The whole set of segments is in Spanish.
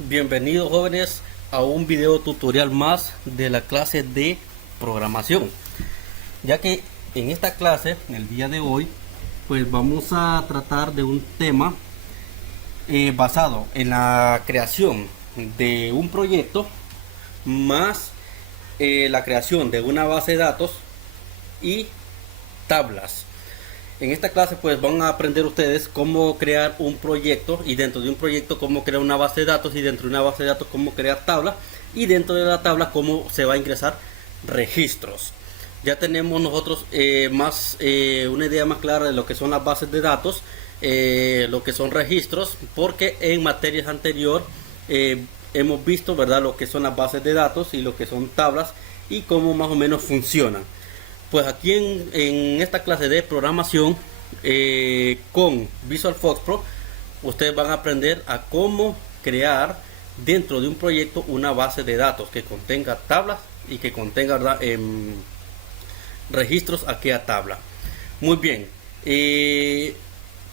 Bienvenidos jóvenes a un video tutorial más de la clase de programación, ya que en esta clase, el día de hoy, pues vamos a tratar de un tema basado en la creación de un proyecto más la creación de una base de datos y tablas. En esta clase pues van a aprender ustedes cómo crear un proyecto, y dentro de un proyecto cómo crear una base de datos, y dentro de una base de datos cómo crear tabla, y dentro de la tabla cómo se va a ingresar registros. Ya tenemos nosotros una idea más clara de lo que son las bases de datos, lo que son registros, porque en materias anteriores hemos visto, ¿verdad?, lo que son las bases de datos y lo que son tablas y cómo más o menos funcionan. Pues aquí en esta clase de programación con Visual Fox Pro, ustedes van a aprender a cómo crear dentro de un proyecto una base de datos que contenga tablas y que contenga, ¿verdad?, registros a aquella tabla. Muy bien,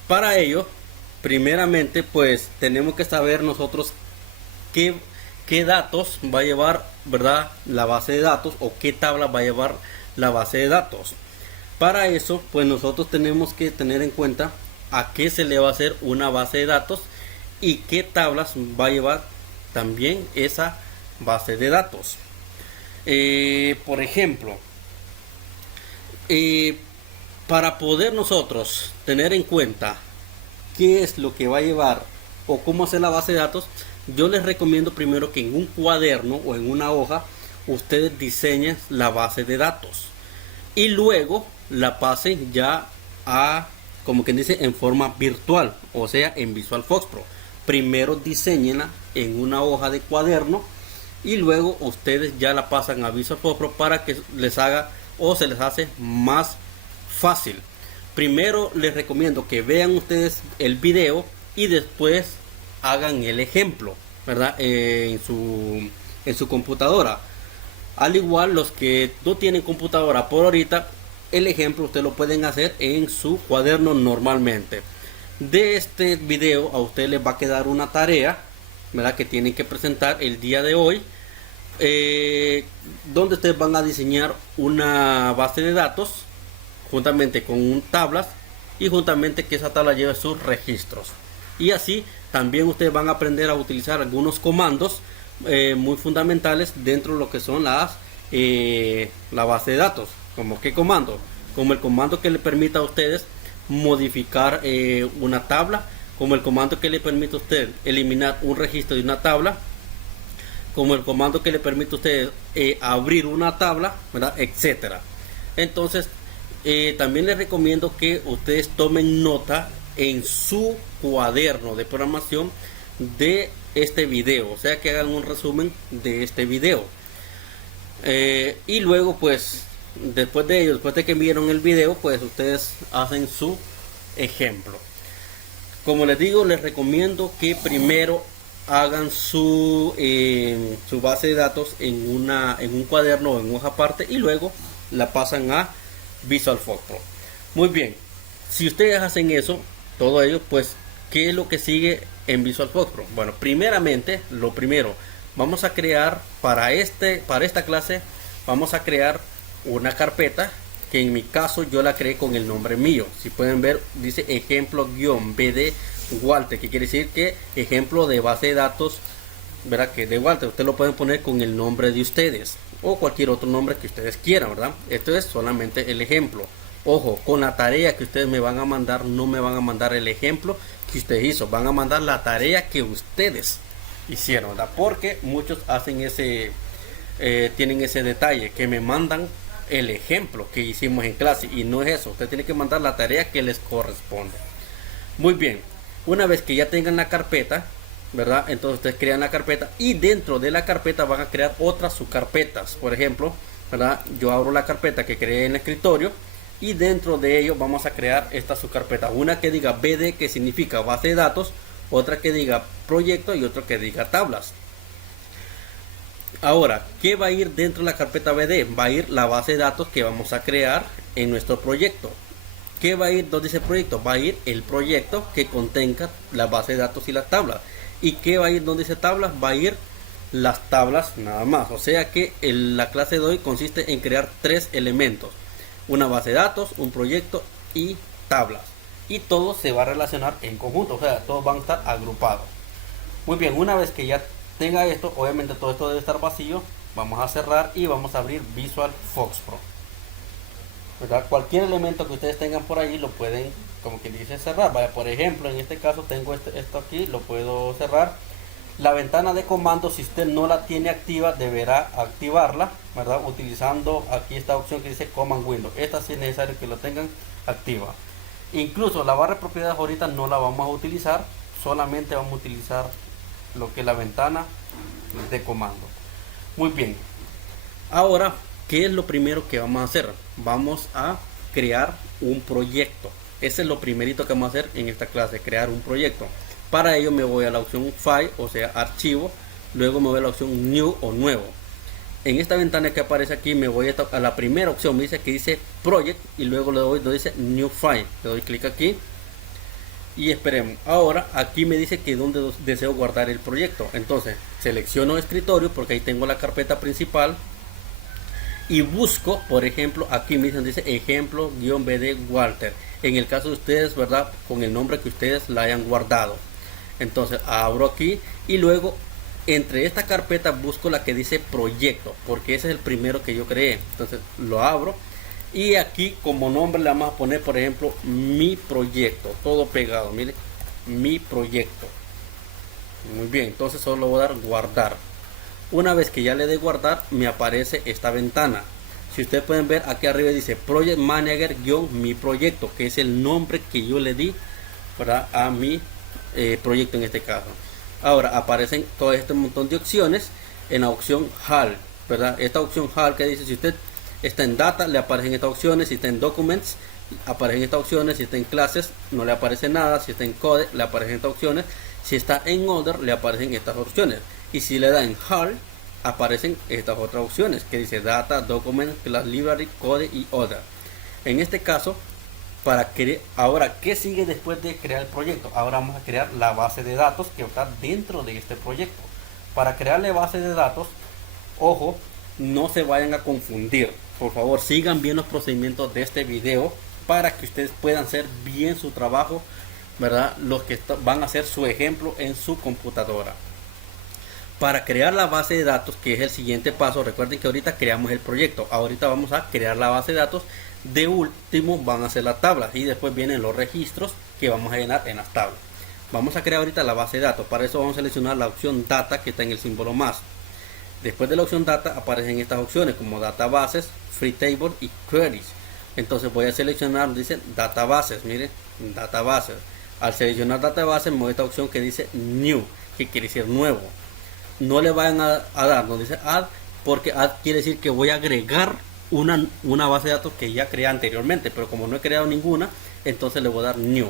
para ello, primeramente, pues tenemos que saber nosotros qué datos va a llevar, ¿verdad?, la base de datos, o qué tabla va a llevar la base de datos. Para eso pues nosotros tenemos que tener en cuenta a qué se le va a hacer una base de datos y qué tablas va a llevar también esa base de datos. Por ejemplo, para poder nosotros tener en cuenta qué es lo que va a llevar o cómo hacer la base de datos, yo les recomiendo primero que en un cuaderno o en una hoja ustedes diseñen la base de datos y luego la pasen ya a, como quien dice, en forma virtual, o sea, en Visual Fox Pro. Primero diseñenla en una hoja de cuaderno y luego ustedes ya la pasan a Visual Fox Pro para que les haga o se les hace más fácil. Primero les recomiendo que vean ustedes el video y después hagan el ejemplo, ¿verdad?, en su computadora. Al igual, los que no tienen computadora por ahorita, el ejemplo ustedes lo pueden hacer en su cuaderno normalmente. De este video a ustedes les va a quedar una tarea, ¿verdad?, que tienen que presentar el día de hoy, donde ustedes van a diseñar una base de datos juntamente con tablas, y juntamente que esa tabla lleve sus registros. Y así también ustedes van a aprender a utilizar algunos comandos muy fundamentales dentro de lo que son la base de datos. ¿Como qué comando? Como el comando que le permita a ustedes modificar una tabla, como el comando que le permite a usted eliminar un registro de una tabla, como el comando que le permite a usted abrir una tabla, ¿verdad?, etcétera. Entonces también les recomiendo que ustedes tomen nota en su cuaderno de programación de este video, o sea, que hagan un resumen de este video, y luego pues después de que vieron el video, pues ustedes hacen su ejemplo. Como les digo, les recomiendo que primero hagan su base de datos en un cuaderno o en hoja aparte, y luego la pasan a Visual Fox Pro. Muy bien, si ustedes hacen eso, todo ello, pues ¿qué es lo que sigue en Visual Fox Pro? Bueno, primeramente, lo primero, vamos a crear para esta clase, vamos a crear una carpeta que en mi caso yo la creé con el nombre mío. Si pueden ver, dice ejemplo-bd Walter, que quiere decir que ejemplo de base de datos, ¿verdad?, que de Walter. Ustedes lo pueden poner con el nombre de ustedes o cualquier otro nombre que ustedes quieran, ¿verdad? Esto es solamente el ejemplo. Ojo, con la tarea que ustedes me van a mandar, no me van a mandar el ejemplo que ustedes hizo, van a mandar la tarea que ustedes hicieron, ¿verdad? Porque muchos hacen tienen ese detalle, que me mandan el ejemplo que hicimos en clase, y no es eso. Usted tiene que mandar la tarea que les corresponde. Muy bien, una vez que ya tengan la carpeta, ¿verdad?, entonces ustedes crean la carpeta, y dentro de la carpeta van a crear otras subcarpetas. Por ejemplo, ¿verdad?, yo abro la carpeta que creé en el escritorio, y dentro de ello vamos a crear esta subcarpeta, una que diga BD, que significa base de datos, otra que diga proyecto y otra que diga tablas. Ahora, ¿qué va a ir dentro de la carpeta BD? Va a ir la base de datos que vamos a crear en nuestro proyecto. ¿Qué va a ir? ¿Dónde dice proyecto? Va a ir el proyecto que contenga la base de datos y las tablas. ¿Y qué va a ir donde dice tablas? Va a ir las tablas nada más. O sea que la clase de hoy consiste en crear tres elementos: una base de datos, un proyecto y tablas. Y todo se va a relacionar en conjunto, o sea, todos van a estar agrupados. Muy bien, una vez que ya tenga esto, obviamente todo esto debe estar vacío. Vamos a cerrar y vamos a abrir Visual Fox Pro, ¿verdad? Cualquier elemento que ustedes tengan por ahí lo pueden, como que dice, cerrar. Vaya, por ejemplo, en este caso tengo esto aquí, lo puedo cerrar. La ventana de comando, si usted no la tiene activa, deberá activarla, ¿verdad? Utilizando aquí esta opción que dice Command Window. Esta sí es necesario que lo tengan activa. Incluso la barra de propiedades ahorita no la vamos a utilizar, solamente vamos a utilizar lo que es la ventana de comando. Muy bien, ahora, ¿qué es lo primero que vamos a hacer? Vamos a crear un proyecto. Ese es lo primerito que vamos a hacer en esta clase, crear un proyecto. Para ello me voy a la opción File, o sea, archivo. Luego me voy a la opción New o nuevo. En esta ventana que aparece aquí me voy a la primera opción, me dice que dice Project, y luego le doy donde dice New File. Le doy clic aquí y esperemos. Ahora aquí me dice que donde deseo guardar el proyecto. Entonces selecciono escritorio porque ahí tengo la carpeta principal y busco, por ejemplo, aquí me dice ejemplo-bd Walter, en el caso de ustedes, ¿verdad? Con el nombre que ustedes la hayan guardado. Entonces abro aquí y luego entre esta carpeta busco la que dice proyecto, porque ese es el primero que yo creé. Entonces lo abro y aquí como nombre le vamos a poner, por ejemplo, mi proyecto, todo pegado, mire, mi proyecto. Muy bien, entonces solo voy a dar guardar. Una vez que ya le dé guardar, me aparece esta ventana. Si ustedes pueden ver, aquí arriba dice Project Manager-mi proyecto, que es el nombre que yo le di, ¿verdad?, a mi proyecto en este caso. Ahora aparecen todo este montón de opciones en la opción HAL, ¿verdad? Esta opción HAL que dice, si usted está en Data, le aparecen estas opciones. Si está en Documents, aparecen estas opciones. Si está en Clases, no le aparece nada. Si está en Code, le aparecen estas opciones. Si está en Other, le aparecen estas opciones. Y si le da en HAL, aparecen estas otras opciones que dice Data, Document, Class Library, Code y Other. En este caso, ahora, ¿qué sigue después de crear el proyecto? Ahora vamos a crear la base de datos que está dentro de este proyecto. Para crear la base de datos, ojo, no se vayan a confundir. Por favor, sigan bien los procedimientos de este video para que ustedes puedan hacer bien su trabajo, ¿verdad? Los que van a hacer su ejemplo en su computadora. Para crear la base de datos, que es el siguiente paso, recuerden que ahorita creamos el proyecto. Ahorita vamos a crear la base de datos. De último van a ser las tablas y después vienen los registros que vamos a llenar en las tablas. Vamos a crear ahorita la base de datos. Para eso vamos a seleccionar la opción Data, que está en el símbolo más. Después de la opción Data aparecen estas opciones como Databases, Free Table y Queries. Entonces voy a seleccionar, dice Databases, miren, Databases. Al seleccionar Databases me voy a esta opción que dice New, que quiere decir nuevo. No le vayan a dar donde dice Add, porque Add quiere decir que voy a agregar una base de datos que ya creé anteriormente, pero como no he creado ninguna, entonces le voy a dar New.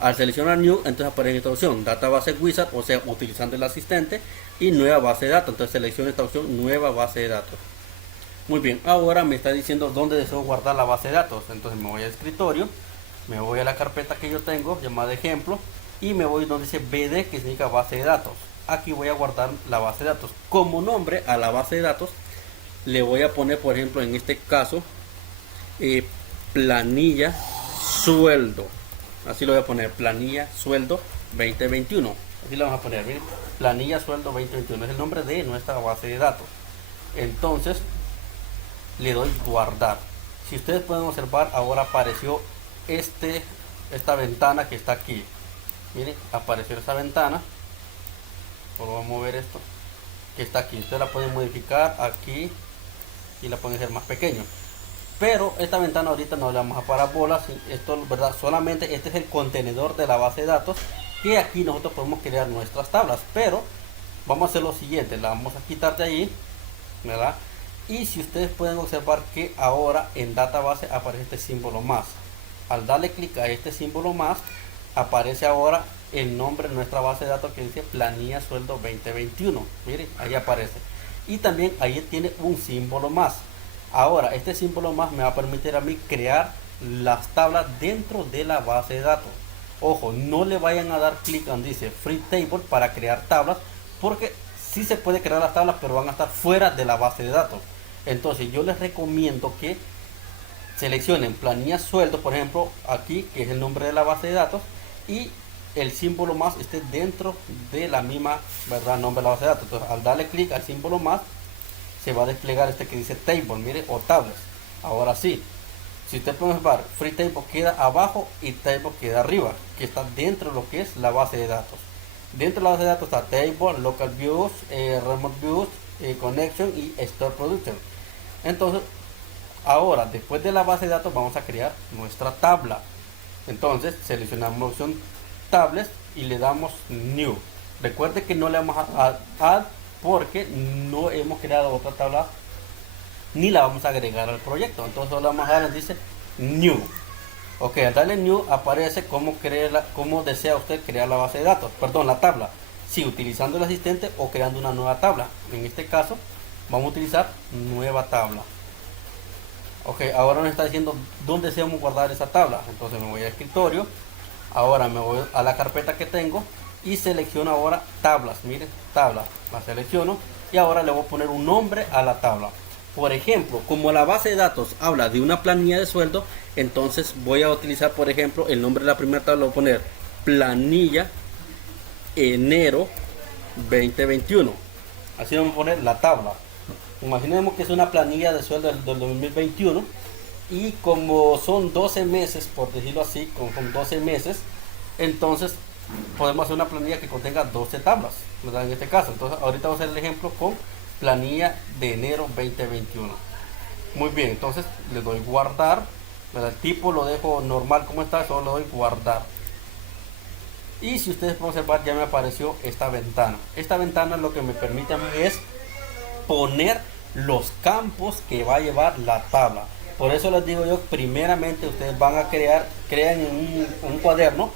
Al seleccionar New, entonces aparece esta opción Database Wizard, o sea, utilizando el asistente, y nueva base de datos. Entonces selecciono esta opción, nueva base de datos. Muy bien, ahora me está diciendo dónde deseo guardar la base de datos. Entonces me voy al escritorio, me voy a la carpeta que yo tengo llamada ejemplo y me voy donde dice BD, que significa base de datos. Aquí voy a guardar la base de datos. Como nombre a la base de datos le voy a poner, por ejemplo, en este caso, planilla sueldo. Así lo voy a poner, planilla sueldo 2021. Así lo vamos a poner, miren, planilla sueldo 2021. Es el nombre de nuestra base de datos. Entonces le doy guardar. Si ustedes pueden observar, ahora apareció esta ventana que está aquí. Miren, apareció esta ventana. Solo vamos a mover esto que está aquí. Ustedes la pueden modificar aquí y la pueden hacer más pequeño. Pero esta ventana ahorita no le vamos a parar bolas. Esto, verdad, solamente este es el contenedor de la base de datos, que aquí nosotros podemos crear nuestras tablas. Pero vamos a hacer lo siguiente, la vamos a quitar de ahí, ¿verdad? Y si ustedes pueden observar que ahora en database aparece este símbolo más. Al darle clic a este símbolo más, aparece ahora el nombre de nuestra base de datos que dice planilla sueldo 2021. Miren, ahí aparece. Y también ahí tiene un símbolo más. Ahora este símbolo más me va a permitir a mí crear las tablas dentro de la base de datos. Ojo, no le vayan a dar clic donde dice Free Table para crear tablas, porque sí se puede crear las tablas, pero van a estar fuera de la base de datos. Entonces yo les recomiendo que seleccionen planilla sueldo, por ejemplo, aquí, que es el nombre de la base de datos, y el símbolo más esté dentro de la misma, ¿verdad?, nombre de la base de datos. Entonces, al darle clic al símbolo más, se va a desplegar este que dice table, mire, o tablas. Ahora sí, si usted puede observar, free table queda abajo y table queda arriba, que está dentro de lo que es la base de datos. Dentro de la base de datos está table, local views, remote views, connection y store production. Entonces, ahora, después de la base de datos, vamos a crear nuestra tabla. Entonces, seleccionamos la opción tables y le damos new. Recuerde que no le vamos a add porque no hemos creado otra tabla ni la vamos a agregar al proyecto. Entonces, solo vamos a dar, dice new. Ok, al darle new aparece cómo desea usted crear la base de datos, perdón, la tabla. Si utilizando el asistente o creando una nueva tabla. En este caso, vamos a utilizar nueva tabla. Ok, ahora nos está diciendo dónde deseamos guardar esa tabla. Entonces me voy a escritorio. Ahora me voy a la carpeta que tengo y selecciono ahora tablas. Miren, tabla. La selecciono y ahora le voy a poner un nombre a la tabla. Por ejemplo, como la base de datos habla de una planilla de sueldo, entonces voy a utilizar, por ejemplo, el nombre de la primera tabla. Voy a poner planilla enero 2021. Así vamos a poner la tabla. Imaginemos que es una planilla de sueldo del 2021 y como son 12 meses, por decirlo así, con 12 meses, entonces podemos hacer una planilla que contenga 12 tablas, ¿verdad? En este caso, entonces ahorita vamos a hacer el ejemplo con planilla de enero 2021. Muy bien, entonces le doy guardar, ¿verdad? El tipo lo dejo normal como está, solo le doy guardar. Y si ustedes pueden observar, ya me apareció esta ventana. Esta ventana lo que me permite a mí es poner los campos que va a llevar la tabla. Por eso les digo yo, primeramente ustedes van a crean en un cuaderno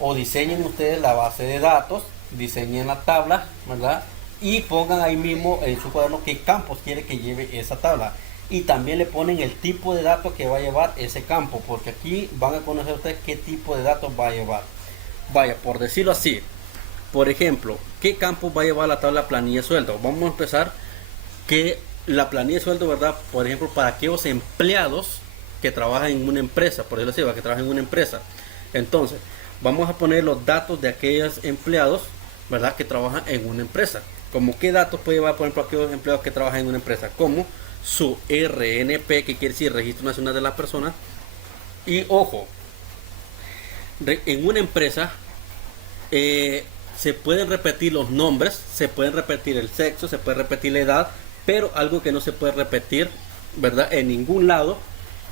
o diseñen ustedes la base de datos, diseñen la tabla, ¿verdad? Y pongan ahí mismo en su cuaderno qué campos quiere que lleve esa tabla. Y también le ponen el tipo de datos que va a llevar ese campo, porque aquí van a conocer ustedes qué tipo de datos va a llevar. Vaya, por decirlo así, por ejemplo, ¿qué campos va a llevar la tabla planilla sueldo? Vamos a empezar que la planilla de sueldo, ¿verdad? Por ejemplo, para aquellos empleados que trabajan en una empresa, por decirlo así, que trabajan en una empresa. Entonces, vamos a poner los datos de aquellos empleados, ¿verdad? Que trabajan en una empresa. Como qué datos puede llevar, por ejemplo, aquellos empleados que trabajan en una empresa, como su RNP, que quiere decir Registro Nacional de las Personas. Y ojo, en una empresa se pueden repetir los nombres, se pueden repetir el sexo, se puede repetir la edad, pero algo que no se puede repetir, ¿verdad?, en ningún lado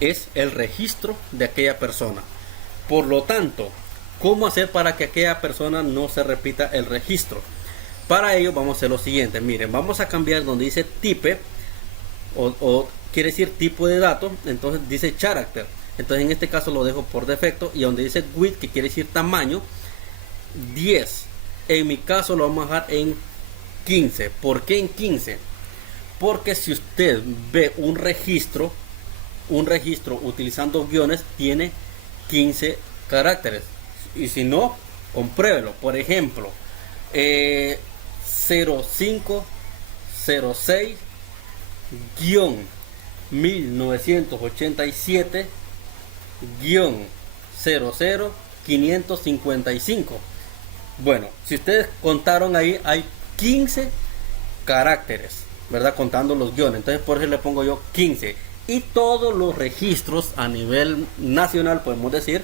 es el registro de aquella persona. Por lo tanto, ¿cómo hacer para que aquella persona no se repita el registro? Para ello vamos a hacer lo siguiente. Miren, vamos a cambiar donde dice type o quiere decir tipo de datos, entonces dice character. Entonces en este caso lo dejo por defecto, y donde dice width, que quiere decir tamaño, 10. En mi caso lo vamos a dejar en 15. ¿Por qué en 15? Porque si usted ve un registro utilizando guiones, tiene 15 caracteres. Y si no, compruébelo. Por ejemplo, 0506 1987 00 555. Bueno, si ustedes contaron ahí, hay 15 caracteres, ¿verdad? Contando los guiones. Entonces por eso le pongo yo 15. Y todos los registros a nivel nacional, podemos decir,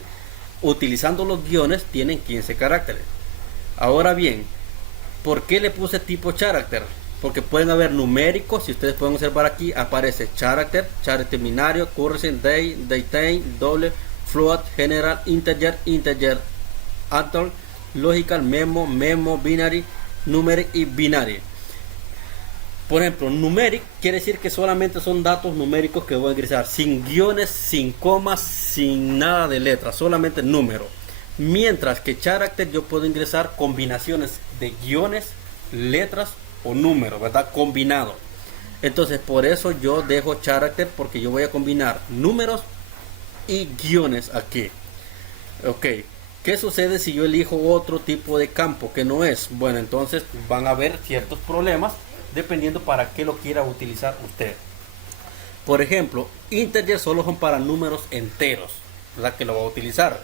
utilizando los guiones, tienen 15 caracteres. Ahora bien, ¿por qué le puse tipo character? Porque pueden haber numéricos. Si ustedes pueden observar aquí, aparece character, character binario, currency, day, daytime, doble, float, general, integer, integer, actual, logical, memo, memo, binary, numeric y binary. Por ejemplo, numeric quiere decir que solamente son datos numéricos que voy a ingresar, sin guiones, sin comas, sin nada de letras, solamente número. Mientras que character yo puedo ingresar combinaciones de guiones, letras o números, ¿verdad? Combinado. Entonces por eso yo dejo character, porque yo voy a combinar números y guiones aquí. Ok. ¿Qué sucede si yo elijo otro tipo de campo que no es? Bueno, entonces van a haber ciertos problemas dependiendo para qué lo quiera utilizar usted. Por ejemplo, integer solo son para números enteros, ¿verdad? Que lo va a utilizar.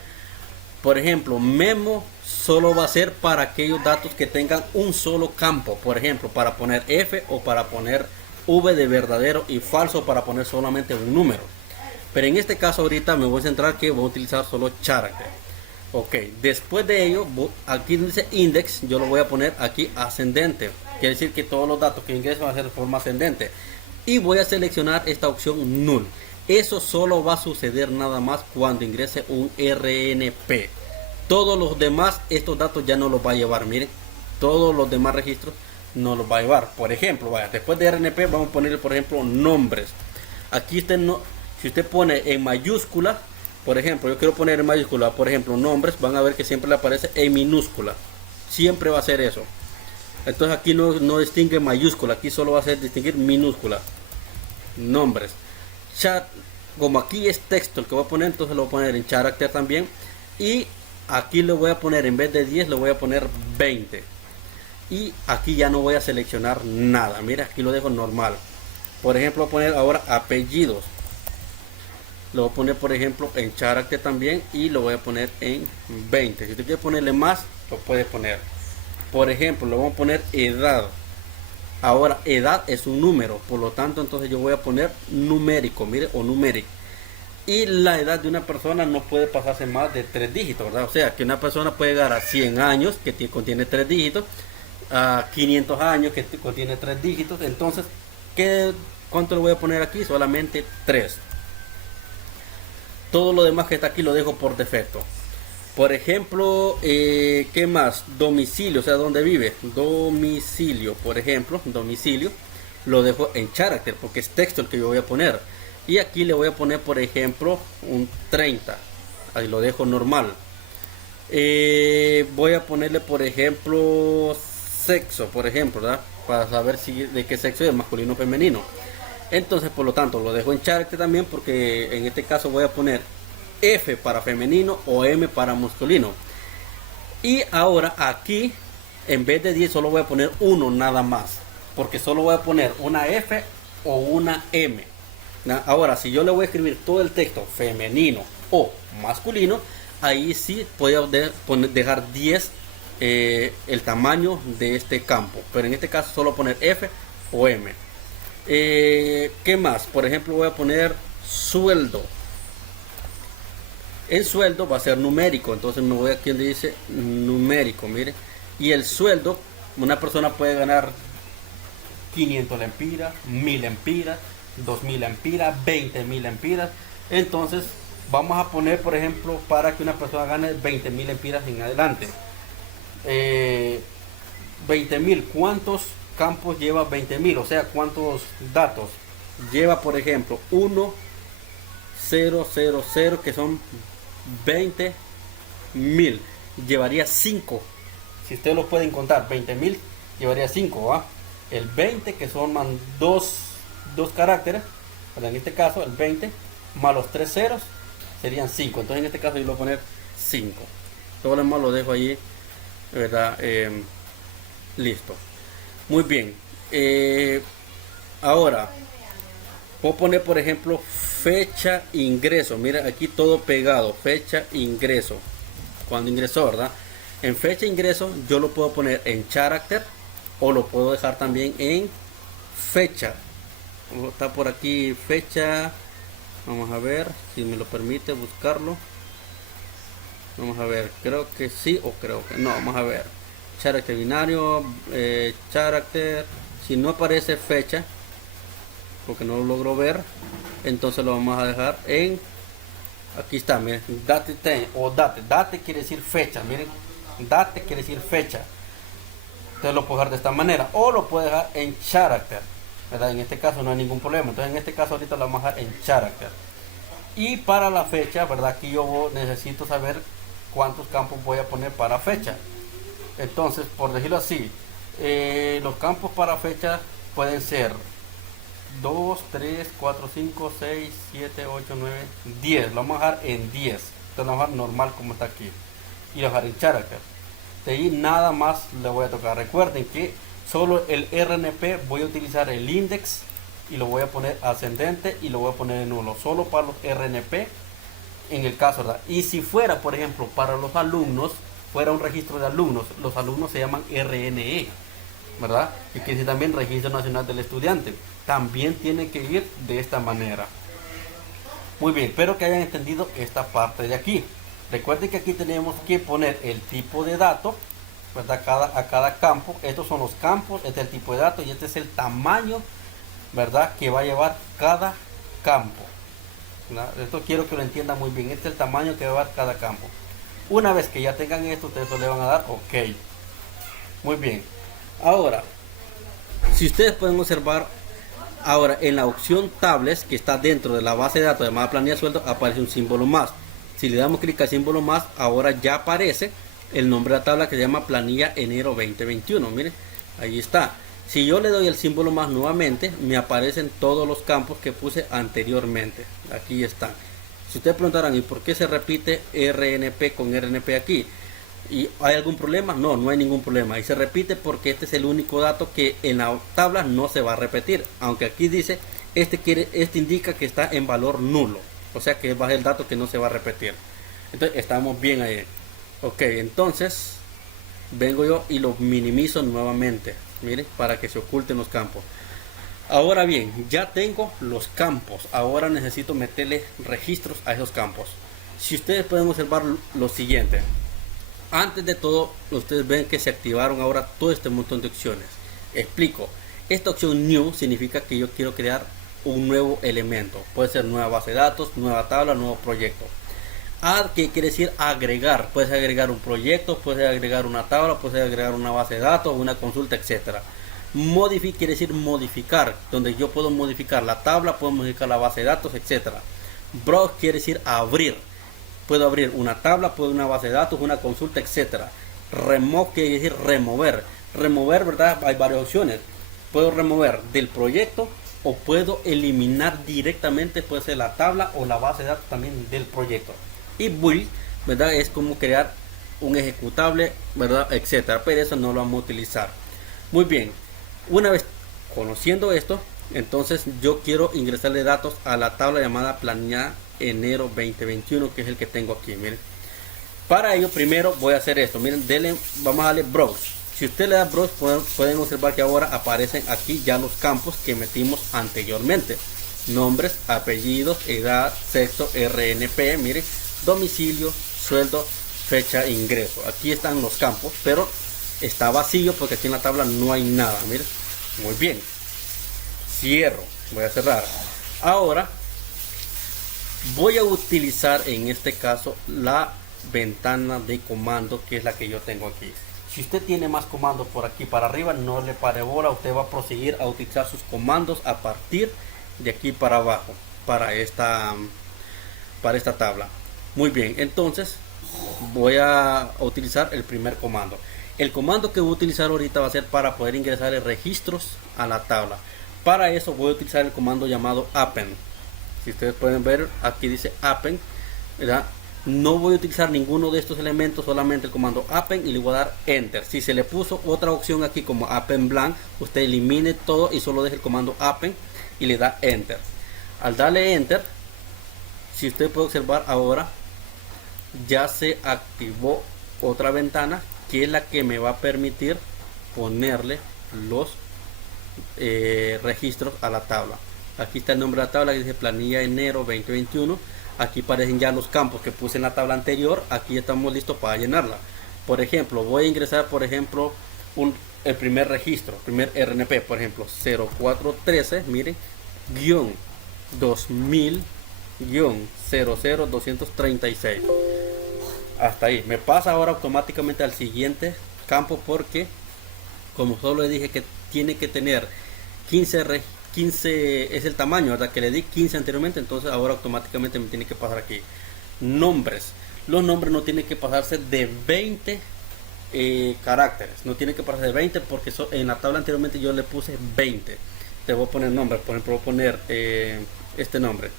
Por ejemplo, memo solo va a ser para aquellos datos que tengan un solo campo. Por ejemplo, para poner F o para poner V de verdadero y falso para poner solamente un número. Pero en este caso ahorita me voy a centrar que voy a utilizar solo character. Ok, después de ello, aquí dice index, yo lo voy a poner aquí ascendente. Quiere decir que todos los datos que ingresen van a ser de forma ascendente. Y voy a seleccionar esta opción null. Eso solo va a suceder nada más cuando ingrese un RNP. Todos los demás, estos datos ya no los va a llevar. Miren, todos los demás registros no los va a llevar. Por ejemplo, vaya, después de RNP vamos a ponerle, por ejemplo, nombres. Aquí usted no, si usted pone en mayúscula, por ejemplo, yo quiero poner en mayúscula, por ejemplo, nombres, van a ver que siempre le aparece en minúscula. Siempre va a ser eso. Entonces aquí no distingue mayúscula, aquí solo va a ser distinguir minúscula. Nombres. Chat, como aquí es texto el que voy a poner, entonces lo voy a poner en character también. Y aquí le voy a poner, en vez de 10, le voy a poner 20. Y aquí ya no voy a seleccionar nada. Mira, aquí lo dejo normal. Por ejemplo, voy a poner ahora apellidos. Lo voy a poner, por ejemplo, en character también. Y lo voy a poner en 20. Si usted quiere ponerle más, lo puede poner. Por ejemplo, lo vamos a poner edad. Ahora, edad es un número, por lo tanto, entonces yo voy a poner numérico, mire, o numérico. Y la edad de una persona no puede pasarse más de 3 dígitos, ¿verdad? O sea, que una persona puede llegar a 100 años, que contiene 3 dígitos, a 500 años, que contiene 3 dígitos. Entonces, ¿cuánto le voy a poner aquí? Solamente 3. Todo lo demás que está aquí lo dejo por defecto. Por ejemplo, ¿qué más? Domicilio, o sea, ¿dónde vive? Domicilio, por ejemplo, domicilio, lo dejo en character porque es texto el que yo voy a poner. Y aquí le voy a poner, por ejemplo, un 30. Ahí lo dejo normal. Voy a ponerle, por ejemplo, sexo, por ejemplo, ¿verdad? Para saber si de qué sexo es, masculino o femenino. Entonces, por lo tanto, lo dejo en character también porque en este caso voy a poner F para femenino o M para masculino. Y ahora aquí en vez de 10 solo voy a poner 1 nada más, porque solo voy a poner una F o una M. Ahora si yo le voy a escribir todo el texto femenino o masculino, ahí sí puedo dejar 10 el tamaño de este campo, pero en este caso solo poner F o M. ¿Qué más? Por ejemplo, voy a poner sueldo. El sueldo va a ser numérico, entonces me voy aquí donde dice numérico, mire. Y el sueldo, una persona puede ganar 500 lempiras, 1000 lempiras, 2000 lempiras, 20.000 lempiras. Entonces vamos a poner, por ejemplo, para que una persona gane 20.000 lempiras en adelante. 20.000, ¿cuántos campos lleva 20.000? O sea, ¿cuántos datos? Lleva, por ejemplo, 1, 0, 0, 0, que son 20.000. Llevaría 5. Si ustedes lo pueden contar, 20.000 llevaría 5, ¿va? El 20, que son más dos caracteres, pero en este caso el 20 más los 3 ceros serían 5. Entonces en este caso yo lo voy a poner 5. Todo lo demás lo dejo ahí, ¿verdad? Listo. Muy bien. Ahora puedo poner, por ejemplo, fecha ingreso. Mira aquí todo pegado, fecha ingreso, cuando ingresó, ¿verdad? En fecha ingreso yo lo puedo poner en character o lo puedo dejar también en fecha. Está por aquí fecha. Vamos a ver si me lo permite buscarlo. Vamos a ver, creo que sí o creo que no. Vamos a ver, character binario, character. Si no aparece fecha, porque no lo logro ver, entonces lo vamos a dejar en, aquí está, miren, date o date quiere decir fecha, miren, date quiere decir fecha. Entonces lo puedo dejar de esta manera o lo puedo dejar en character, ¿verdad? En este caso no hay ningún problema. Entonces en este caso ahorita lo vamos a dejar en character. Y para la fecha, ¿verdad? Aquí yo necesito saber cuántos campos voy a poner para fecha. Entonces, por decirlo así, los campos para fecha pueden ser 2, 3, 4, 5, 6, 7, 8, 9, 10. Lo vamos a dejar en 10. Entonces lo vamos a dejar normal como está aquí. y los arranchar acá. De ahí nada más le voy a tocar. Recuerden que solo el RNP voy a utilizar el index y lo voy a poner ascendente y lo voy a poner en nulo, solo para los RNP en el caso, ¿verdad? Y si fuera, por ejemplo, para los alumnos, fuera un registro de alumnos, los alumnos se llaman RNE, ¿verdad? Y que si también Registro Nacional del Estudiante, también tiene que ir de esta manera. Muy bien, espero que hayan entendido esta parte de aquí. Recuerden que aquí tenemos que poner el tipo de dato, ¿verdad? A cada campo. Estos son los campos, este es el tipo de dato y este es el tamaño, ¿verdad? Que va a llevar cada campo, ¿verdad? Esto quiero que lo entiendan muy bien. Este es el tamaño que va a llevar cada campo. Una vez que ya tengan esto, ustedes le van a dar OK. Muy bien. Ahora, si ustedes pueden observar, ahora en la opción tables que está dentro de la base de datos llamada planilla de sueldo, aparece un símbolo más. Si le damos clic al símbolo más, ahora ya aparece el nombre de la tabla que se llama planilla enero 2021. Miren, ahí está. Si yo le doy el símbolo más nuevamente, me aparecen todos los campos que puse anteriormente. Aquí están. Si ustedes preguntarán, ¿y por qué se repite RNP con RNP aquí? ¿Y hay algún problema? No, no hay ningún problema. Y se repite porque este es el único dato que en la tabla no se va a repetir. Aunque aquí dice, este indica que está en valor nulo. O sea que va a ser el dato que no se va a repetir. Entonces estamos bien ahí. Ok, entonces vengo yo y lo minimizo nuevamente. Miren, para que se oculten los campos. Ahora bien, ya tengo los campos. Ahora necesito meterle registros a esos campos. Si ustedes pueden observar lo siguiente. Antes de todo, ustedes ven que se activaron ahora todo este montón de opciones. Explico. Esta opción New significa que yo quiero crear un nuevo elemento. Puede ser nueva base de datos, nueva tabla, nuevo proyecto. Add, que quiere decir agregar. Puedes agregar un proyecto, puedes agregar una tabla, puedes agregar una base de datos, una consulta, etcétera. Modify quiere decir modificar, donde yo puedo modificar la tabla, puedo modificar la base de datos, etcétera. Browse quiere decir abrir. Puedo abrir una tabla, puedo una base de datos, una consulta, etcétera. Remove quiere decir remover. Remover, ¿verdad? Hay varias opciones. Puedo remover del proyecto o puedo eliminar directamente, puede ser la tabla o la base de datos también del proyecto. Y build, ¿verdad? Es como crear un ejecutable, ¿verdad? Etcétera. Pero eso no lo vamos a utilizar. Muy bien. Una vez conociendo esto, entonces yo quiero ingresarle datos a la tabla llamada planilla enero 2021, que es el que tengo aquí. Miren, para ello primero voy a hacer esto. Miren, vamos a darle browse. Si usted le da browse, pueden observar que ahora aparecen aquí ya los campos que metimos anteriormente: nombres, apellidos, edad, sexo, RNP, miren, domicilio, sueldo, fecha, ingreso. Aquí están los campos, pero está vacío porque aquí en la tabla no hay nada. Miren, muy bien. Cierro, voy a cerrar. Ahora voy a utilizar en este caso la ventana de comando, que es la que yo tengo aquí. Si usted tiene más comandos por aquí para arriba, no le pare bola. Usted va a proseguir a utilizar sus comandos a partir de aquí para abajo para esta tabla. Muy bien, entonces voy a utilizar el primer comando. El comando que voy a utilizar ahorita va a ser para poder ingresar registros a la tabla. Para eso voy a utilizar el comando llamado append. Si ustedes pueden ver, aquí dice append, ¿verdad? No voy a utilizar ninguno de estos elementos, solamente el comando append, y le voy a dar enter. Si se le puso otra opción aquí como append blank, usted elimine todo y solo deje el comando append y le da enter. Al darle enter, si usted puede observar ahora, ya se activó otra ventana que es la que me va a permitir ponerle los registros a la tabla. Aquí está el nombre de la tabla que dice planilla enero 2021. Aquí aparecen ya los campos que puse en la tabla anterior. Aquí estamos listos para llenarla. Por ejemplo, voy a ingresar, por ejemplo, el primer registro, primer RNP, por ejemplo 0413, miren, guión 2000 00236. Hasta ahí. Me pasa ahora automáticamente al siguiente campo porque, como solo le dije que tiene que tener 15 es el tamaño, ¿verdad? Que le di 15 anteriormente, entonces ahora automáticamente me tiene que pasar aquí. Nombres. Los nombres no tienen que pasarse de 20 caracteres. No tiene que pasarse de 20 porque en la tabla anteriormente yo le puse 20. Te voy a poner nombres. Por ejemplo, voy a poner este nombre.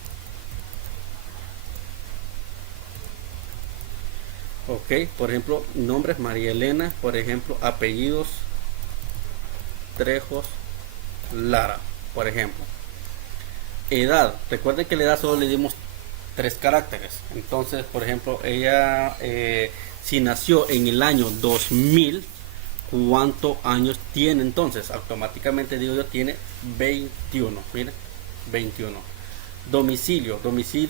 Ok, por ejemplo, nombres María Elena, por ejemplo, apellidos Trejos Lara, por ejemplo. Edad, recuerden que la edad solo le dimos tres caracteres. Entonces, por ejemplo, ella, si nació en el año 2000, ¿cuántos años tiene entonces? Automáticamente digo yo, tiene 21. Miren, 21. Domicilio,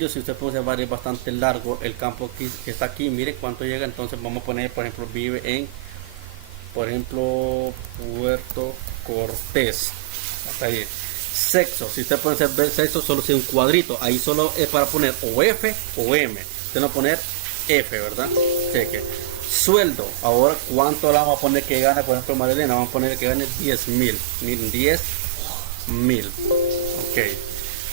si usted puede observar, es bastante largo el campo que está aquí. Miren cuánto llega. Entonces vamos a poner, por ejemplo, vive en, por ejemplo, Puerto Cortés. Hasta ahí. Sexo, si usted puede ver sexo, solo sea un cuadrito. Ahí solo es para poner o F o M. Usted no va a poner F, ¿verdad? Cheque. Sueldo, ahora cuánto le vamos a poner que gana, por ejemplo, Marilena, vamos a poner que gane 10.000. Miren, 10.000. Ok.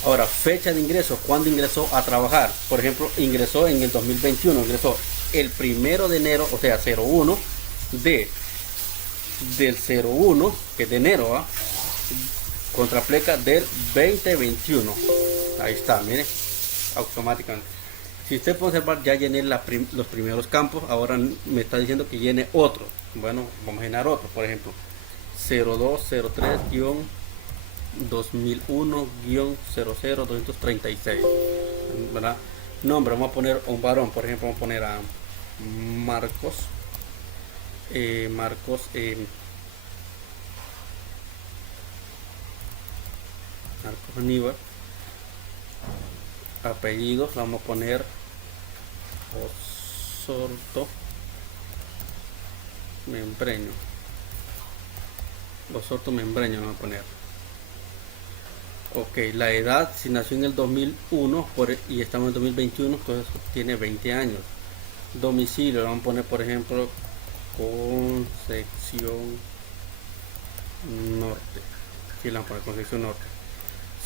Ahora, fecha de ingreso, ¿cuándo ingresó a trabajar? Por ejemplo, ingresó en el 2021, ingresó el 1 de enero, o sea, 01 del 01, que es de enero, ¿va? Contrapleca del 2021. Ahí está, mire, automáticamente. Si usted puede observar, ya llené los primeros campos. Ahora me está diciendo que llene otro. Bueno, vamos a llenar otro. Por ejemplo, 0203-2001-00236, ¿verdad? Nombre, vamos a poner un varón. Por ejemplo, vamos a poner a Marcos. Marcos Aníbal. Apellidos, vamos a poner Osorto Membreño. Osorto Membreño vamos a poner. Ok, la edad, si nació en el 2001 y estamos en el 2021, entonces tiene 20 años. Domicilio, vamos a poner, por ejemplo, Concepción Norte. Aquí la vamos a poner Concepción Norte.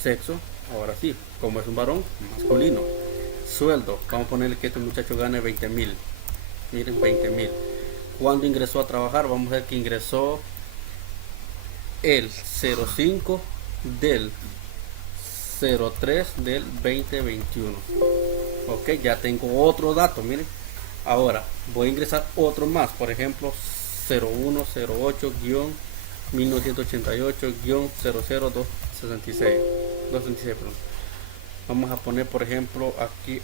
Sexo, ahora sí, como es un varón, masculino. Sueldo, vamos a ponerle que este muchacho gane 20.000. Miren, 20.000. ¿Cuándo ingresó a trabajar? Vamos a ver que ingresó el 05 del 03 del 2021. Ok, ya tengo otro dato, miren. Ahora voy a ingresar otro más, por ejemplo 0108-1988-00266. Vamos a poner, por ejemplo, aquí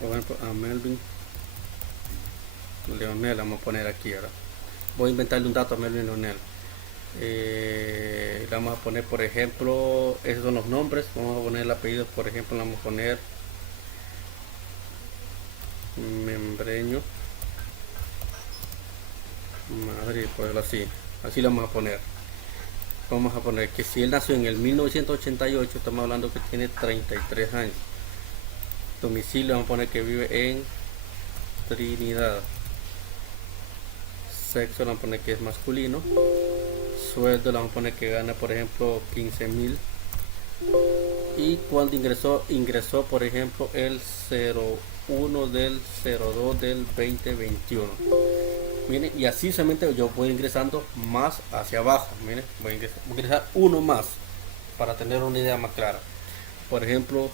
por ejemplo, a Melvin Leonel. Vamos a poner aquí ahora. Voy a inventarle un dato a Melvin Leonel. Le vamos a poner, por ejemplo, esos son los nombres. Vamos a poner el apellido, por ejemplo, le vamos a poner Membreño Madrid, pues así lo vamos a poner. Vamos a poner que si él nació en el 1988, estamos hablando que tiene 33 años. Domicilio, vamos a poner que vive en Trinidad. Sexo, le vamos a poner que es masculino. Sueldo, le vamos a poner que gana, por ejemplo, 15.000. Y cuando ingresó, por ejemplo, el 01 del 02 del 2021. Miren, y así solamente yo voy ingresando más hacia abajo. Miren, voy a ingresar uno más para tener una idea más clara. Por ejemplo,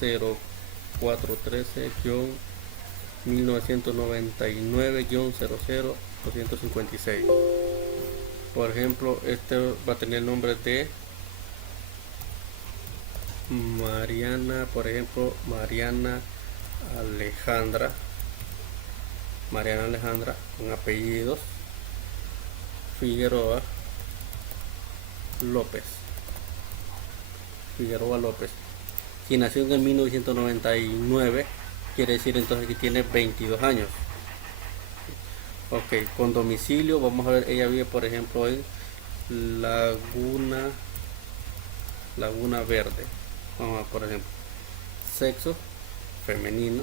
0413-1999-00256. Por ejemplo, este va a tener el nombre de Mariana, por ejemplo, Mariana Alejandra, con apellidos Figueroa López. Si nació en el 1999, quiere decir entonces que tiene 22 años. Ok, con domicilio, vamos a ver, ella vive, por ejemplo, en Laguna Verde. Vamos a ver, por ejemplo, sexo femenino.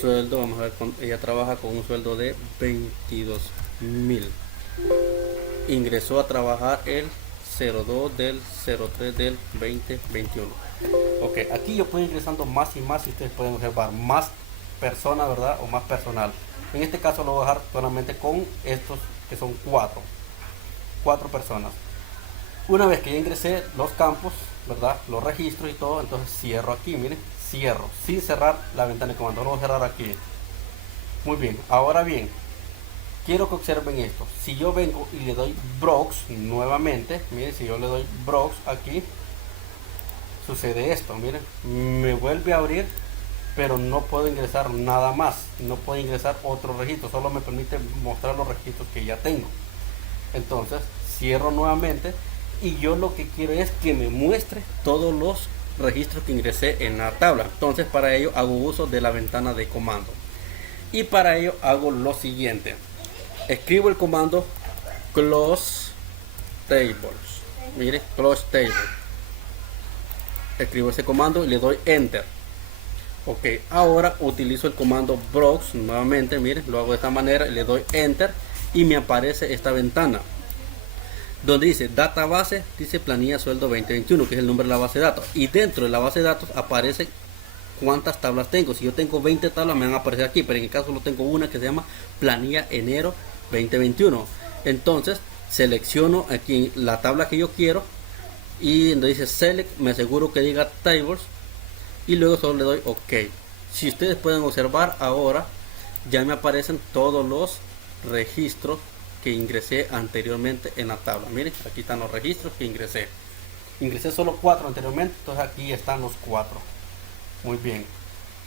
Sueldo, vamos a ver, ella trabaja con un sueldo de 22.000. Ingresó a trabajar el 02 del 03 del 2021. Ok, aquí yo puedo ir ingresando más y más, y ustedes pueden observar más personas, ¿verdad? O más personal. En este caso lo voy a dejar solamente con estos que son cuatro personas. Una vez que ya ingresé los campos, ¿verdad? Los registros y todo, entonces cierro aquí, miren, cierro sin cerrar la ventana de comando. Lo voy a cerrar aquí. Muy bien, ahora bien, quiero que observen esto. Si yo vengo y le doy Browse nuevamente, miren, si yo le doy Browse aquí, sucede esto, miren, me vuelve a abrir, pero no puedo ingresar nada más, no puedo ingresar otro registro, solo me permite mostrar los registros que ya tengo. Entonces cierro nuevamente y yo lo que quiero es que me muestre todos los registros que ingresé en la tabla. Entonces para ello hago uso de la ventana de comando y para ello hago lo siguiente: escribo el comando close tables. Mire, close table, escribo ese comando y le doy enter. Ok, ahora utilizo el comando browse nuevamente. Miren, lo hago de esta manera, le doy enter y me aparece esta ventana donde dice database, dice planilla sueldo 2021, que es el nombre de la base de datos, y dentro de la base de datos aparece cuántas tablas tengo. Si yo tengo 20 tablas me van a aparecer aquí, pero en el caso solo tengo una que se llama planilla enero 2021. Entonces selecciono aquí la tabla que yo quiero y donde dice select me aseguro que diga tables y luego solo le doy ok. Si ustedes pueden observar, ahora ya me aparecen todos los registros que ingresé anteriormente en la tabla. Miren, aquí están los registros que ingresé solo 4 anteriormente, entonces aquí están los 4. Muy bien,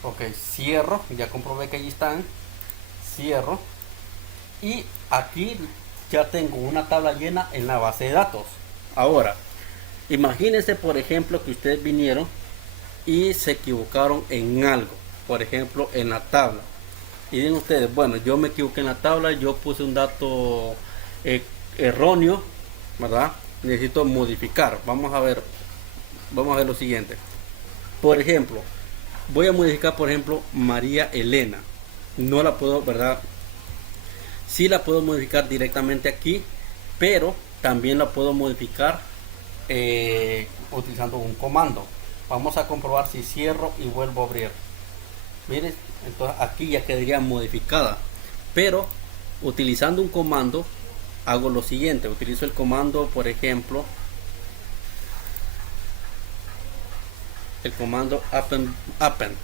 ok, cierro, ya comprobé que allí están, cierro y aquí ya tengo una tabla llena en la base de datos. Ahora imagínense, por ejemplo, que ustedes vinieron y se equivocaron en algo, por ejemplo en la tabla, y digan ustedes, bueno, yo me equivoqué en la tabla, yo puse un dato erróneo, ¿verdad? Necesito modificar. Vamos a ver lo siguiente. Por ejemplo, voy a modificar, por ejemplo, María Elena. No la puedo, ¿verdad? Sí la puedo modificar directamente aquí, pero también la puedo modificar utilizando un comando. Vamos a comprobar si cierro y vuelvo a abrir. Miren, entonces aquí ya quedaría modificada, pero utilizando un comando hago lo siguiente. Utilizo el comando, por ejemplo, el comando append.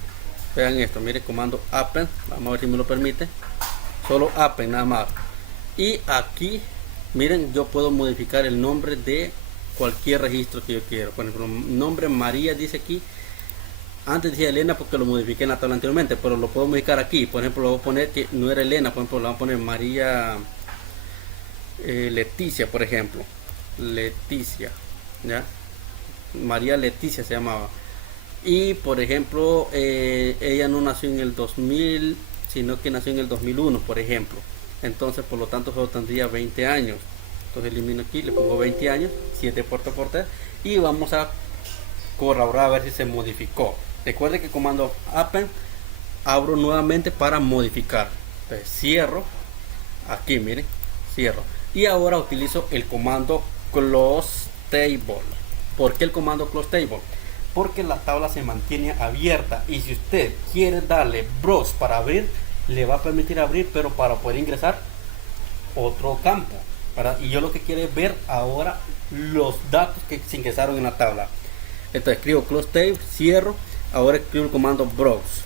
Vean esto, miren, comando append. Vamos a ver si me lo permite. Solo append nada más. Y aquí, miren, yo puedo modificar el nombre de cualquier registro que yo quiero. Por ejemplo, nombre María dice aquí. Antes decía Elena porque lo modifiqué en la tabla anteriormente, pero lo puedo modificar aquí. Por ejemplo, lo voy a poner que no era Elena, por ejemplo, lo voy a poner María Leticia, por ejemplo. Leticia, ¿ya? María Leticia se llamaba. Y por ejemplo, ella no nació en el 2000, sino que nació en el 2001, por ejemplo. Entonces, por lo tanto, solo tendría 20 años. Entonces elimino aquí, le pongo 20 años, 7 por 3, y vamos a corroborar a ver si se modificó. Recuerde que comando append abro nuevamente para modificar. Entonces cierro aquí, miren, cierro, y ahora utilizo el comando close table. ¿Por qué el comando close table? Porque la tabla se mantiene abierta y si usted quiere darle browse para abrir, le va a permitir abrir, pero para poder ingresar otro campo, ¿verdad? Y yo lo que quiero es ver ahora los datos que se ingresaron en la tabla. Entonces escribo close table, cierro, ahora escribo el comando browse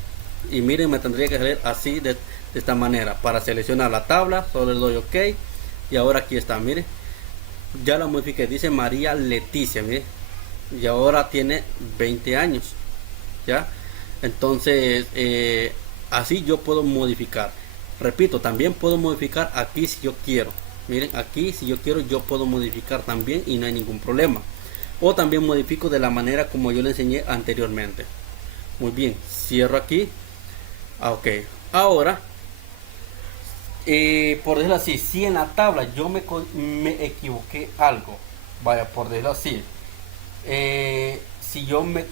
y miren, me tendría que salir así de esta manera. Para seleccionar la tabla solo le doy ok y ahora aquí está, miren, ya la modifiqué, dice María Leticia, miren, y ahora tiene 20 años, ya. Entonces así yo puedo modificar. Repito, también puedo modificar aquí si yo quiero. Miren, aquí si yo quiero yo puedo modificar también y no hay ningún problema. O también modifico de la manera como yo le enseñé anteriormente. Muy bien, cierro aquí. Ok, ahora por decirlo así, si en la tabla yo me equivoqué algo, vaya, por decirlo así, si yo me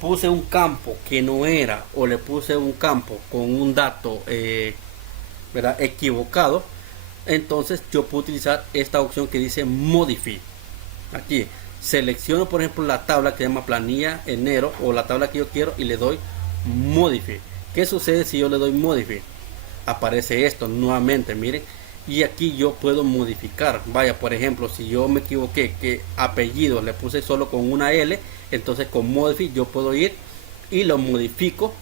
puse un campo que no era, o le puse un campo con un dato ¿verdad?, equivocado, entonces yo puedo utilizar esta opción que dice modify. Aquí selecciono, por ejemplo, la tabla que se llama planilla enero o la tabla que yo quiero y le doy modify. ¿Qué sucede si yo le doy modify? Aparece esto nuevamente, miren, y aquí yo puedo modificar. Vaya, por ejemplo, si yo me equivoqué que apellido le puse solo con una L, entonces con modify yo puedo ir y lo modifico,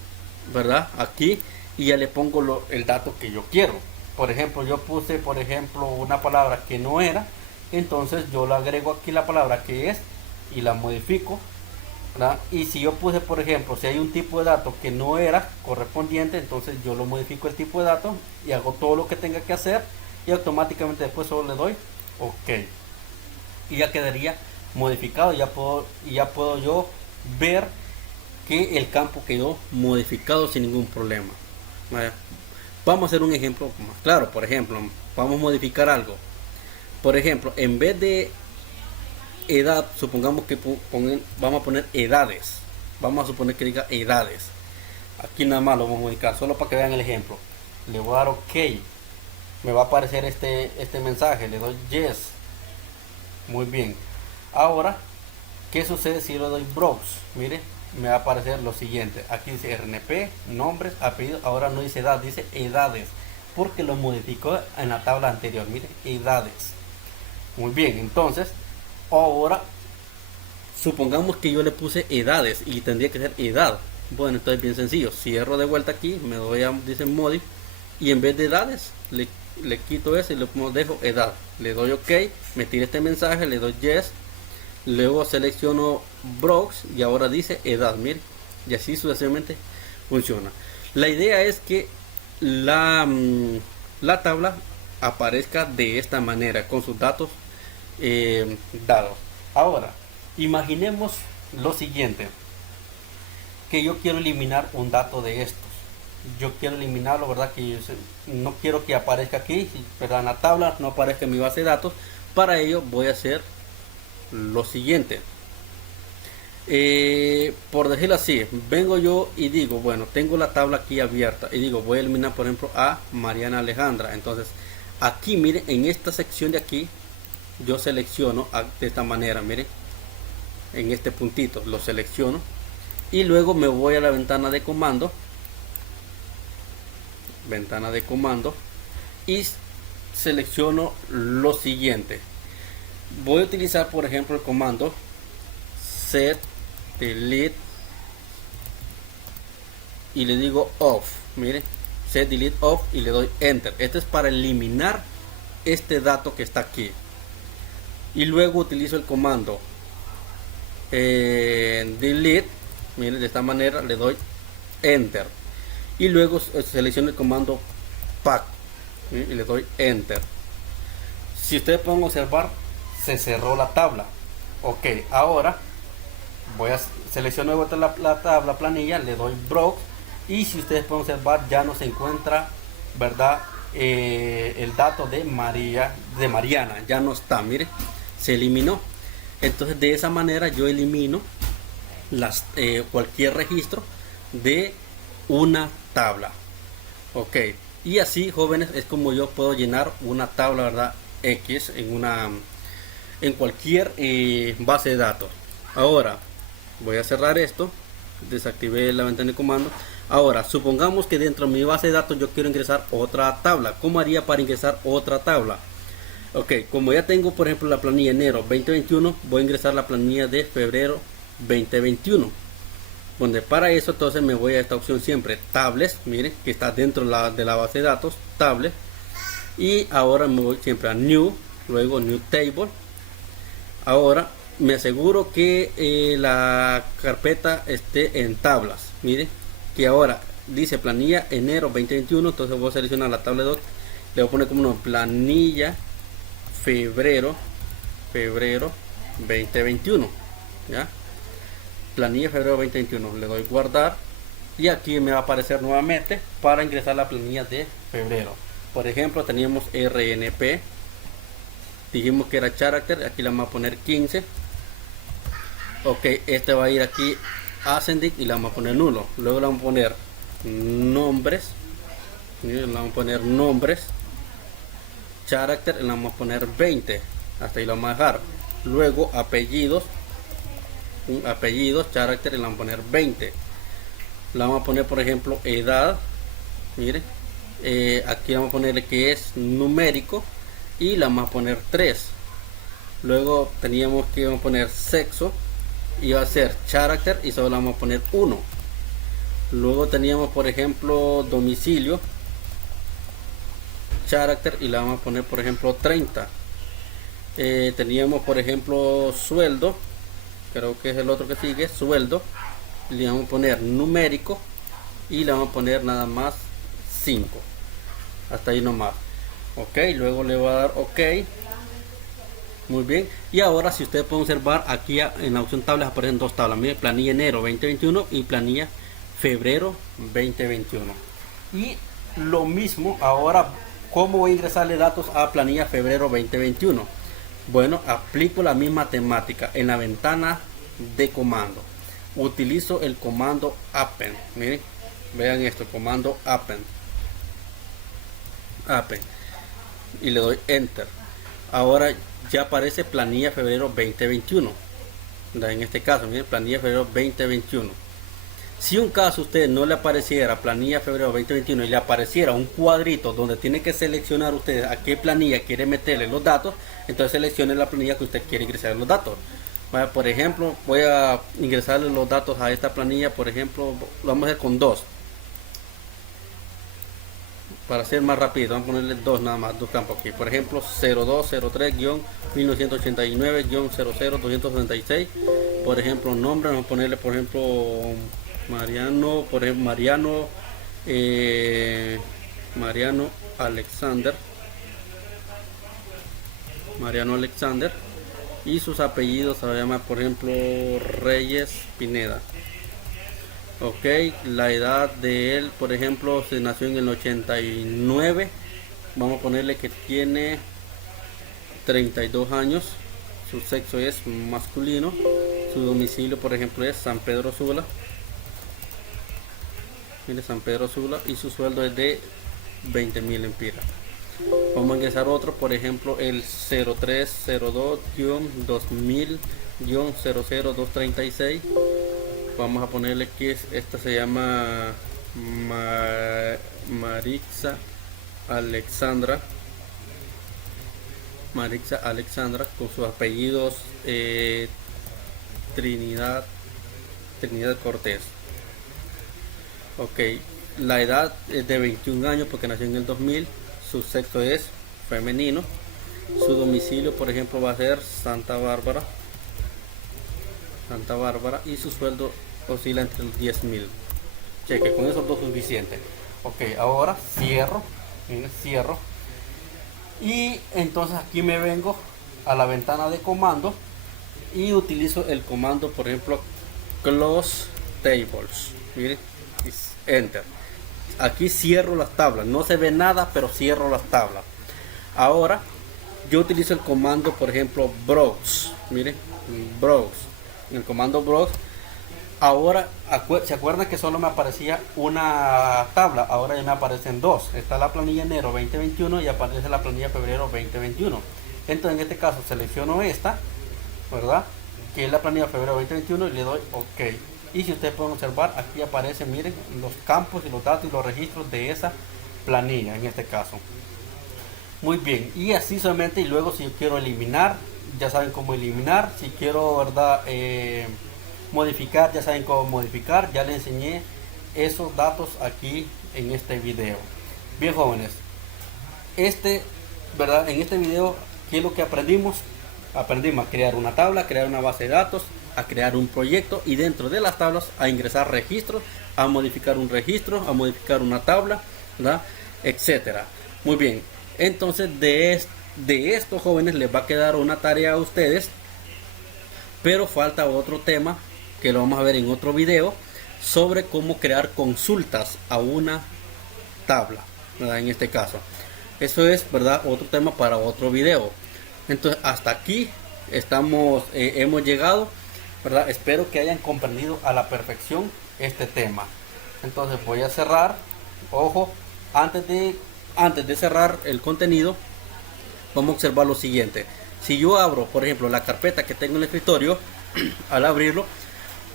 ¿verdad? Aquí, y ya le pongo el dato que yo quiero. Por ejemplo, yo puse, por ejemplo, una palabra que no era, entonces yo le agrego aquí la palabra que es y la modifico, ¿verdad? Y si yo puse, por ejemplo, si hay un tipo de dato que no era correspondiente, entonces yo lo modifico el tipo de dato y hago todo lo que tenga que hacer y automáticamente después solo le doy OK y ya quedaría modificado. Ya puedo yo ver que el campo quedó modificado sin ningún problema. ¿Vale? Vamos a hacer un ejemplo más claro. Por ejemplo, vamos a modificar algo. Por ejemplo, en vez de edad, supongamos que vamos a poner edades. Vamos a suponer que diga edades. Aquí nada más lo vamos a modificar, solo para que vean el ejemplo. Le voy a dar OK. Me va a aparecer este mensaje. Le doy Yes. Muy bien. Ahora, ¿qué sucede si le doy Browse? Mire, me va a aparecer lo siguiente. Aquí dice RNP, nombres, apellidos. Ahora no dice edad, dice edades, porque lo modificó en la tabla anterior. Mire, edades. Muy bien, entonces ahora supongamos que yo le puse edades y tendría que ser edad. Bueno, esto es bien sencillo. Cierro de vuelta aquí, me doy a, dice Modif, y en vez de edades le quito eso y le dejo edad. Le doy OK, me tira este mensaje, le doy Yes, luego selecciono Browse y ahora dice edad. Mire, y así sucesivamente funciona. La idea es que la tabla aparezca de esta manera con sus datos dados. Ahora imaginemos lo siguiente, que yo quiero eliminar un dato de estos. Yo quiero eliminarlo, ¿verdad? Que no quiero que aparezca aquí, ¿verdad? En la tabla no aparezca en mi base de datos. Para ello voy a hacer lo siguiente. Por decirlo así, vengo yo y digo, bueno, tengo la tabla aquí abierta y digo, voy a eliminar, por ejemplo, a Mariana Alejandra. Entonces aquí, miren, en esta sección de aquí yo selecciono de esta manera, miren, en este puntito lo selecciono y luego me voy a la ventana de comando y selecciono lo siguiente. Voy a utilizar, por ejemplo, el comando set delete y le digo off. Mire, set delete off y le doy enter. Esto es para eliminar este dato que está aquí. Y luego utilizo el comando delete. Mire, de esta manera le doy enter. Y luego selecciono el comando pack y le doy enter. Si ustedes pueden observar, se cerró la tabla. OK, ahora voy a seleccionar la tabla planilla, le doy Browse y si ustedes pueden observar ya no se encuentra, ¿verdad? El dato de Mariana ya no está, mire, se eliminó. Entonces de esa manera yo elimino cualquier registro de una tabla. OK, y así, jóvenes, es como yo puedo llenar una tabla, ¿verdad? X en cualquier base de datos. Ahora voy a cerrar esto, desactivé la ventana de comando. Ahora supongamos que dentro de mi base de datos yo quiero ingresar otra tabla. ¿Cómo haría para ingresar otra tabla? OK, como ya tengo, por ejemplo, la planilla enero 2021, voy a ingresar la planilla de febrero 2021. Donde para eso entonces me voy a esta opción siempre, tables, miren, que está dentro de la base de datos, tables. Y ahora me voy siempre a new, luego new table. Ahora me aseguro que la carpeta esté en tablas. Mire, que ahora dice planilla enero 2021, entonces voy a seleccionar la tabla 2. Le voy a poner como una planilla febrero 2021, ¿ya? Planilla febrero 2021, le doy guardar y aquí me va a aparecer nuevamente para ingresar la planilla de febrero. Por ejemplo, teníamos RNP, dijimos que era character, aquí le vamos a poner 15. OK, este va a ir aquí ascending y le vamos a poner nulo. Luego le vamos a poner nombres, le vamos a poner nombres, character, le vamos a poner 20, hasta ahí lo vamos a dejar. Luego apellidos, character, le vamos a poner 20. Le vamos a poner, por ejemplo, edad, mire, aquí vamos a ponerle que es numérico y le vamos a poner 3. Luego teníamos que poner sexo y va a ser character y solo le vamos a poner 1. Luego teníamos por ejemplo domicilio, carácter, y le vamos a poner por ejemplo 30. Teníamos por ejemplo sueldo, creo que es el otro que sigue, sueldo, le vamos a poner numérico y le vamos a poner nada más 5, hasta ahí nomás. Ok, luego le voy a dar ok. Muy bien, y ahora si ustedes pueden observar aquí en la opción tablas aparecen dos tablas, miren, planilla enero 2021 y planilla febrero 2021. Y lo mismo ahora, ¿cómo voy a ingresarle datos a planilla febrero 2021? Bueno, aplico la misma temática en la ventana de comando. Utilizo el comando append. Miren, vean esto, comando append. Y le doy enter. Ahora ya aparece planilla febrero 2021. En este caso, miren, planilla febrero 2021. Si un caso a usted no le apareciera planilla febrero 2021 y le apareciera un cuadrito donde tiene que seleccionar usted a qué planilla quiere meterle los datos, entonces seleccione la planilla que usted quiere ingresar los datos. Por ejemplo, voy a ingresarle los datos a esta planilla, por ejemplo, lo vamos a hacer con 2. Para ser más rápido, vamos a ponerle 2 nada más, 2 campos aquí. Por ejemplo, 0203-1989-00-266. Por ejemplo, nombre, vamos a ponerle por ejemplo Mariano, por ejemplo Mariano Alexander. Y sus apellidos se llama por ejemplo Reyes Pineda. Ok, la edad de él, por ejemplo, se nació en el 89. Vamos a ponerle que tiene 32 años. Su sexo es masculino. Su domicilio, por ejemplo, es San Pedro Sula. Mire, San Pedro Sula. Y su sueldo es de 20.000 empiras. Vamos a ingresar otro, por ejemplo, el 0302-2000-00236. Vamos a ponerle que esta se llama Marixa Alexandra. Con sus apellidos Trinidad Cortés. Ok, la edad es de 21 años porque nació en el 2000. Su sexo es femenino. Su domicilio, por ejemplo, va a ser Santa Bárbara. Y su sueldo oscila entre los 10.000. Cheque, con esos dos suficiente. Ok, ahora cierro. Y entonces aquí me vengo a la ventana de comando y utilizo el comando, por ejemplo, close tables. Miren, enter. Aquí cierro las tablas, no se ve nada, pero cierro las tablas. Ahora yo utilizo el comando, por ejemplo, browse. Miren, browse. En el comando browse, ahora se acuerdan que solo me aparecía una tabla, ahora ya me aparecen dos. Está la planilla enero 2021 y aparece la planilla febrero 2021. Entonces en este caso selecciono esta, ¿verdad?, que es la planilla febrero 2021, y le doy ok. Y si ustedes pueden observar, aquí aparecen, miren, los campos y los datos y los registros de esa planilla en este caso. Muy bien, y así solamente. Y luego si yo quiero eliminar, ya saben cómo eliminar. Si quiero, ¿verdad?, modificar, ya saben cómo modificar. Ya les enseñé esos datos aquí en este video. Bien, jóvenes, ¿verdad?, en este video, ¿qué es lo que aprendimos? Aprendimos a crear una tabla, crear una base de datos, a crear un proyecto, y dentro de las tablas a ingresar registros, a modificar un registro, a modificar una tabla, ¿verdad?, etcétera. Muy bien, entonces de esto, jóvenes, les va a quedar una tarea a ustedes, pero falta otro tema que lo vamos a ver en otro video, sobre cómo crear consultas a una tabla, ¿verdad?, en este caso. Eso es, ¿verdad?, otro tema para otro video. Entonces hasta aquí hemos llegado, ¿verdad? Espero que hayan comprendido a la perfección este tema. Entonces voy a cerrar. Ojo, antes de cerrar el contenido, vamos a observar lo siguiente. Si yo abro, por ejemplo, la carpeta que tengo en el escritorio, al abrirlo,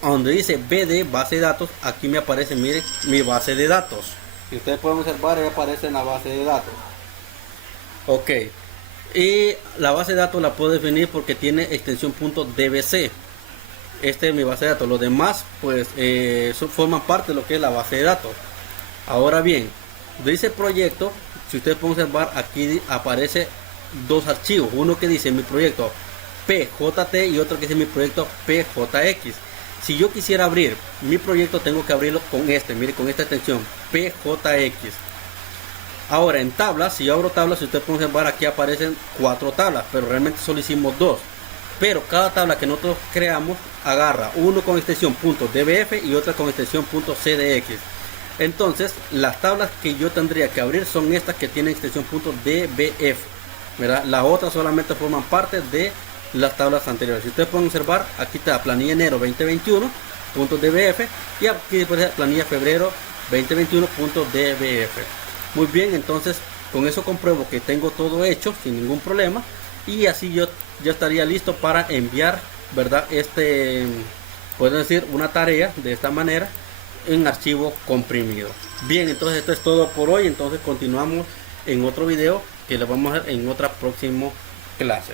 donde dice BD, base de datos, aquí me aparece, miren, mi base de datos. Y ustedes pueden observar, ahí aparece en la base de datos. Ok. Y la base de datos la puedo definir porque tiene extensión .dbc. Este es mi base de datos. Los demás pues forman parte de lo que es la base de datos. Ahora bien, dice proyecto, si ustedes pueden observar, aquí aparece dos archivos. Uno que dice mi proyecto PJT y otro que dice mi proyecto PJX. Si yo quisiera abrir mi proyecto, tengo que abrirlo con mire, con esta extensión PJX. Ahora en tablas, si yo abro tablas, si ustedes pueden observar, aquí aparecen 4 tablas, pero realmente solo hicimos 2. Pero cada tabla que nosotros creamos agarra uno con extensión .dbf y otra con extensión .cdx. Entonces las tablas que yo tendría que abrir son estas que tienen extensión .dbf, ¿verdad? Las otras solamente forman parte de las tablas anteriores. Si ustedes pueden observar, aquí está planilla enero 2021 .dbf y aquí después planilla febrero 2021 .dbf. Muy bien, entonces con eso compruebo que tengo todo hecho sin ningún problema, y así yo ya estaría listo para enviar, ¿verdad? Pueden decir una tarea de esta manera en archivo comprimido. Bien, entonces esto es todo por hoy. Entonces continuamos en otro video que le vamos a ver en otra próxima clase.